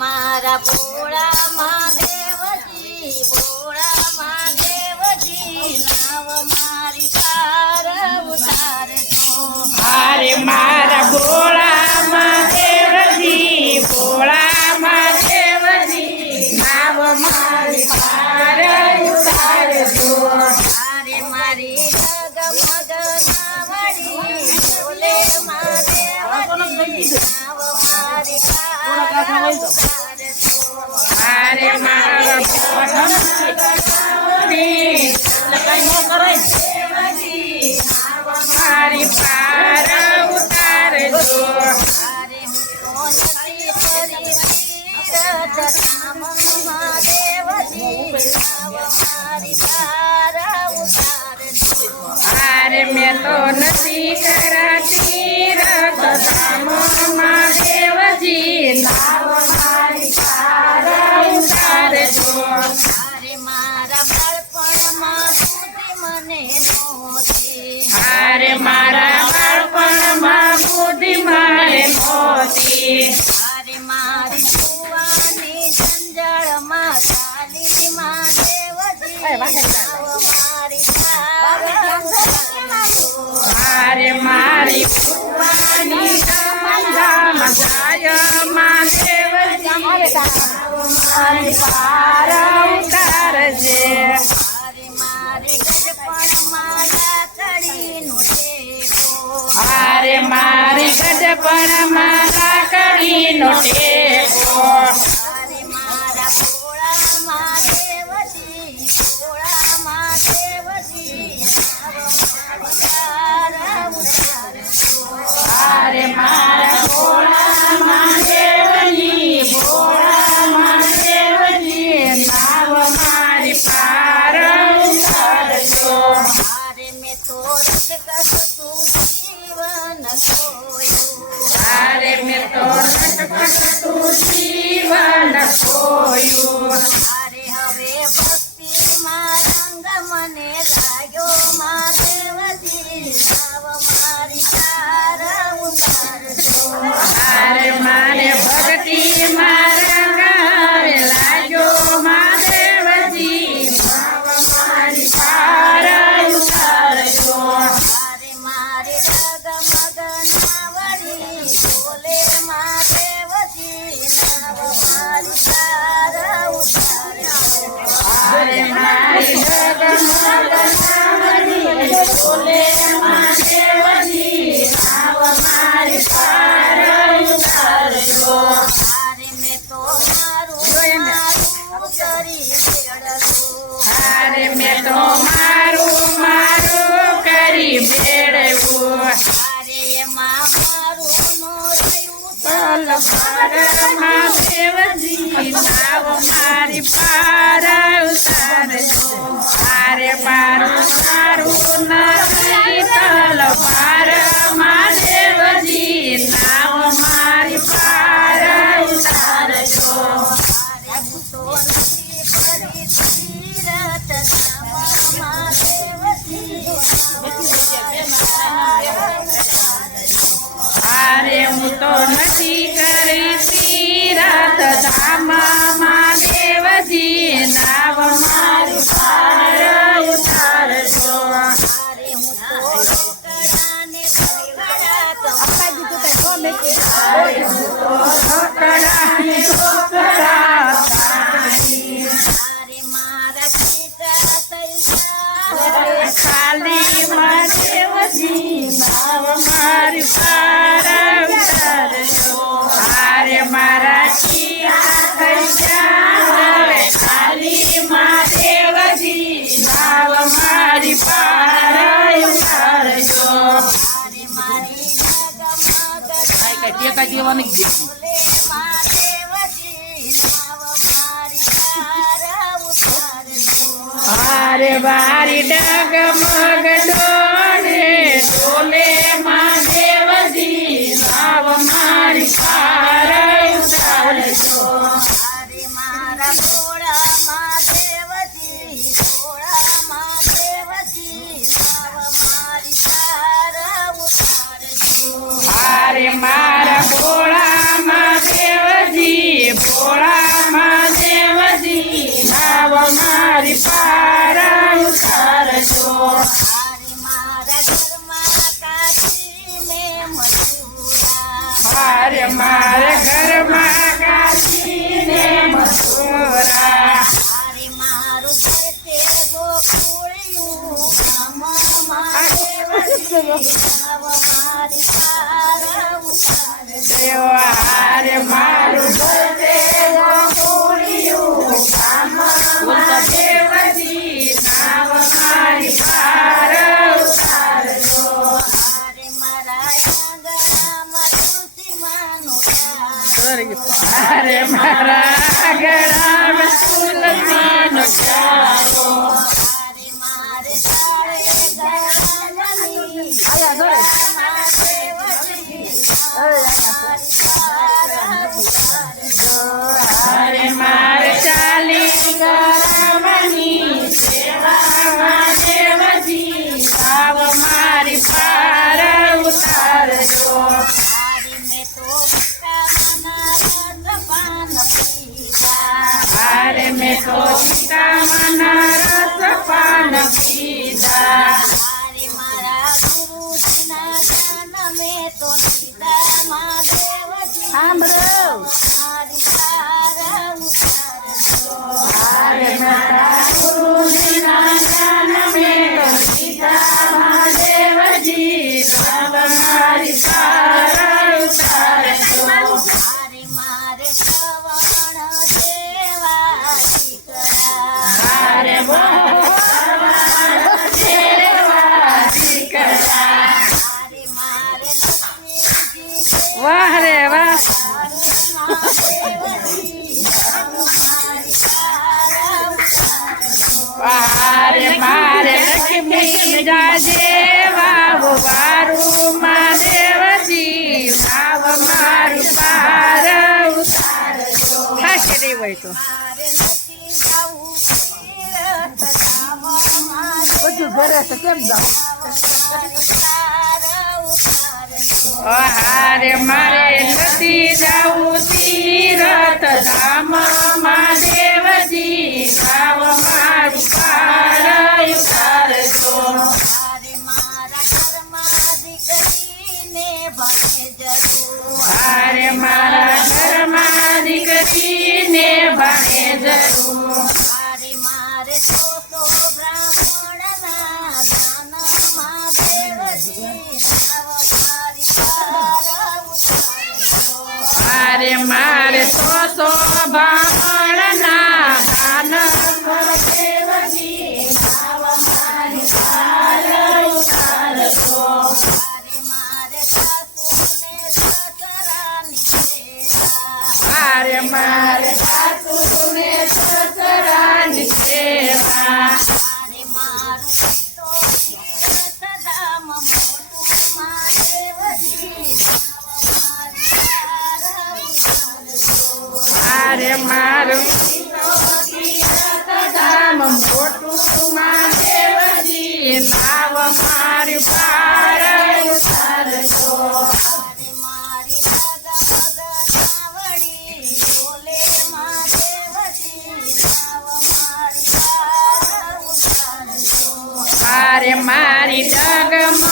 મારા ભોળા મહાદેવજી, ભોળા મહાદેવજી, નાવ મારી પાર ઉતારજો. અરે મારા ભોળા મહાદેવજી, ભોળા મહાદેવજી, નાવ મારી પાર ઉતારજો. અરે મારી જગમગ નાવડી, ભોલે મહાદેવજી, નાવ મારી પાર ઉતારજો. અરે મારા ભોળા મહાદેવજી, મારી પાર ઉતારજો. અરે હું તો નથી કરી તીરથ ધામ મહાદેવજી, નાવ મારી પાર ઉતારજો. અરે મેં તો નથી કરાતી રથધામ મહાદેવજી, નાવ મારી પાર ઉતારજો. અરે મારા બાળપણમાં બુદ્ધિ મને નહોતી, અરે મારા બાળપણમાં બુદ્ધિ મારે નહોતી. અરે મારી જુવાની જંજાળમાં ચાલી મહાદેવજી, નાવ મારી પાર ઉતારજો. અરે મારી ભુવાની ગંગામાં જાય મહાદેવજી, મારી પાર ઉતારજે. અરે મારે ગઢપણમાં લાકડીનો ટેકો, અરે મારી ગઢપણમાં લાકડીનો ટેકો. અરે મારા ભોળા મહાદેવજી, ભોળા મહાદેવજી, નાવ મારી પાર ઉતારજો. અરે મારા ભોળા મહાદેવજી, ભોળા મહાદેવજી, નાવ મારી પાર ઉતારજો. અરે મેં તો રટકતું જીવન ખોયું, અરે મેં તો રટકતું જીવન ખોયું. અરે હવે ભક્તિમાં રંગ મને લાગ્યો મહાદેવજી, નાવ મારી પાર ઉતારજો. અરે મારે ભક્તિમાં રંગ હવે લાગ્યો મહાદેવજી, નાવ મારી પાર ઉતારજો. અરે મારે જગમગ નાવડી, બોલે મહાદેવજી, નાવ મારી પાર ઉતારજો. અરે મારી જગમગ નાવડી, બોલે મહાદેવજી, નાવ મારી પાર ઉતારજો. અરે મેં તો મારું મારું કરી બેડતું, અરે મેં તો મારું કરી મેળવ્યું. અરે એમાં મારું નો રહ્યું તલ પર મહાદેવજી, નાવ મારી પાર ઉતારજો. અરે મારું નથી તલ પર મહાદેવજી, નાવ મારી પાર ઉતારજો. અરે હું તો નથી કરી તીરથ ધામ મહાદેવજી, અરે હું તો નથી કરી તીરથ ધામ મહાદેવજી, નાવ મારી પાર ઉતારજો. અરે હું તો રોકડાને રોકડાને રોકડા તારી. અરે મારા પિતા તૈયાર, ખાલી મહાદેવજી, નાવ મારી પાર ઉતારજો. અરે મારા ચિયા થઈ જાય, ખાલી મહાદેવજી, નાવ મારી પાર ઉતારજો. અરે મારી જગમગ બોલે મહાદેવજી, નાવ મારી પાર ઉતારજો. અરે મારી ડગમગ ડોલે ડોલે મહાદેવજી, નાવ મારી પાર ઉતારજો. અરે મારા ભોળા મહાદેવજી, ભોળા મહાદેવજી, નાવ મારી પાર ઉતારજો. અરે મારા ભોળા મહાદેવજી, ભોળા અરે મારે ઘરમાં કાશીને મથુરા મારે મારું ઘર તે ગોકુળિયું ગામ મહાદેવજી નાવ મારી પાર ઉતારજો. અરે મારું ઘર તે ગોકુળિયું ગામ મહાદેવજી નાવ મારી પાર ઉતારજો. મારે મારા આંગણામાં તુલસીમાનો ઝાડ. અરે મારા ગળામાં તુલસીનો ચારો મારે મારે તારે ગરાની મહાદેવજી મારી પાર ઉતારજો. અરે મારે ચાલી ગરામની સેવામાં દેવજી ભાવ મારી પાર ઉતારજો. મારી મેં તો કામના રસપાન પીધા. અરે મેં તો સીતામાના રસ પાન પીધા. મારે મારા ગુરુજીના ગાન મેં તો લીધા. મહાદેવજી મારી પાર ઉતારજો. અરે મારા ગુરુજીના જ્ઞાન મેં તો સીતામાં દેવજી ભાવ મારી પાર ઉતારજો. મારે મારે શ્રવણ જેવા દીકરા. અરે મારે મારે લક્ષ્મીજી વાહ રે વાહ. મહાદેવજી મારી પાર ઉતારજો. અરે મારે લક્ષ્મી જેવા વારું માં દેવજી ભાવ મારી પાર ઉતારજો. થશે નહીં હોય તો મારે નથી જાવું તીર્થ ધામમાં. બધું ઘરે છે કેમ જાવ. મારી પાર ઉતારજો. અરે મારે નથી જાવું તીરથ ધામમાં દેવજી ભાવ મારી પાર ઉતારજો. મારે મારા ઘરમાં દીકરીને ભણે જરૂર. અરે મારા ઘરમાં દીકરીને ભણે જરૂર. મારે મારે તો બ્રાહ્મણના દાનમાં દેવજી નાવ મારી પાર ઉતારજો. અરે મારે સો બામણના દાન પર દેવજી ભાવ મારી પાર ઉતારજો. મારે મારે સાસુને સસરાની સેવા. અરે મારે સાસુને સસરાની સેવા. મારે મારું તો તીર્થધામ મોટું મહાદેવજી નાવ મારી પાર ઉતારજો. અરે મારું ધામ મોટું માં દેવજી નાવ મારી પાર ઉતારજો. મારે મારી ડગમગનાવડી બોલે મહાદેવજી નાવ મારી પાર ઉતારજો. અરે મારી ડગમગ